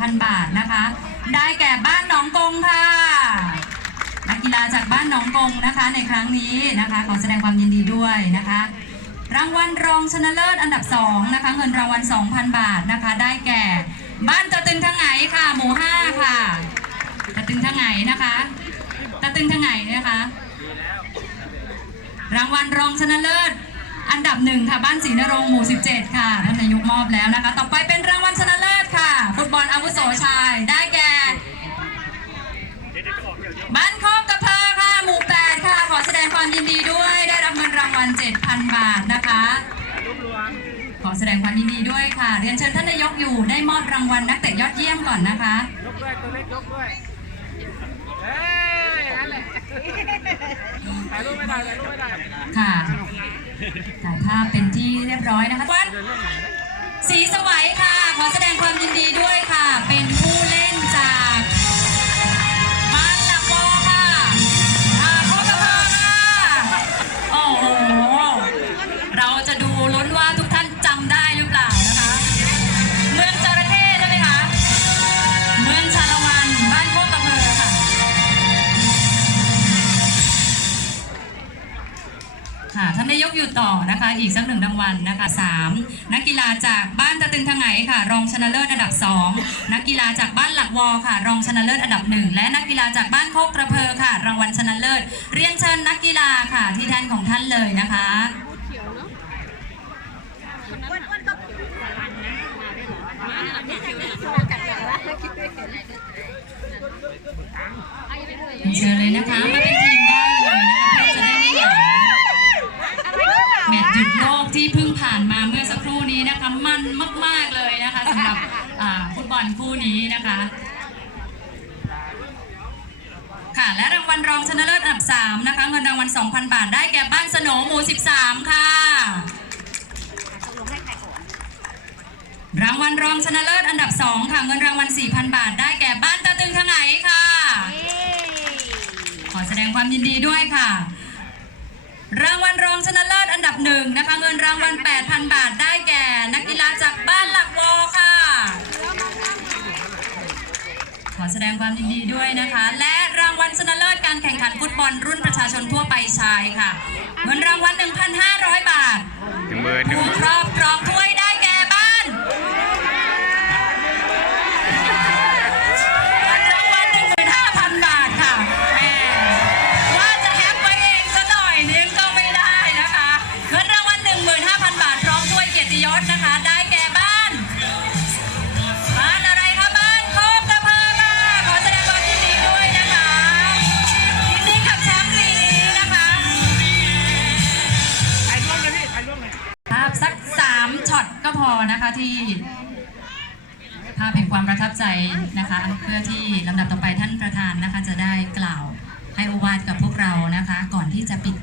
1,000 บาทนะคะ ได้แก่บ้านหนองกงค่ะนักกีฬาจากบ้านหนองกงนะคะ ในครั้งนี้นะคะ ขอแสดงความยินดีด้วยนะคะ รางวัลรองชนะเลิศอันดับ2นะคะเงินรางวัล 2,000 บาทนะคะ ได้แก่บ้านตะตึงทางไหนค่ะ หมู่5ค่ะตะตึงทางไหนนะคะตะตึงทางไหนนะคะ รางวัลรองชนะเลิศอันดับหนึ่งค่ะบ้านศรีนรงหมู่ 17 ค่ะท่านนายกมอบแล้วนะคะ อแสดงความยินดีด้วยค่ะ เรียนเชิญท่านนายกอยู่ได้มอบรางวัลนักเตะยอดเยี่ยมก่อนนะคะยกด้วยตัวเล็กยกด้วยเอ้ยอย่างนั้นแหละถ่ายรูปไม่ได้ถ่ายรูปไม่ได้ค่ะถ่ายภาพเป็นที่เรียบร้อยนะคะวัดสีสวั ค่ะท่านนายกอยู่ต่อนะคะ อีกสักหนึ่งรางวัลนะคะสามนักกีฬาจากบ้านตะตึงทางไหนค่ะ รองชนะเลิศอันดับสองนักกีฬาจากบ้านหลักวอค่ะ รองชนะเลิศอันดับหนึ่งและนักกีฬาจากบ้านโคกกระเพอค่ะ รางวัลชนะเลิศ เรียนเชิญนักกีฬาค่ะที่แทนของท่านเลยนะคะเชิญเลยนะคะมาเป็น มันมาก ๆ เลยนะคะสำหรับอ่าฟุตบอลคู่นี้นะคะ ค่ะและรางวัลรองชนะเลิศอันดับ3นะคะเงินรางวัล 2,000 บาทได้แก่บ้านสโหนหมู่ 13 ค่ะ รางวัลรองชนะเลิศอันดับ 2 ค่ะเงินรางวัล 4,000 บาท ได้แก่บ้านตะตึงทางไหนค่ะ ขอแสดงความยินดีด้วยค่ะ รางวัลรองชนะเลิศอันดับหนึ่งนะคะเงินรางวัล 8,000 บาท ความยินดีด้วยนะคะ และรางวัลชนะเลิศการแข่งขันฟุตบอลรุ่นประชาชนทั่วไปชายค่ะ เงินรางวัล 1,500 บาท พอนะคะที่ภาพแห่งความประทับใจนะคะ เพื่อที่ลำดับต่อไปท่านประธานนะคะจะได้กล่าวให้โอวาทกับพวกเรานะคะ ก่อนที่จะปิด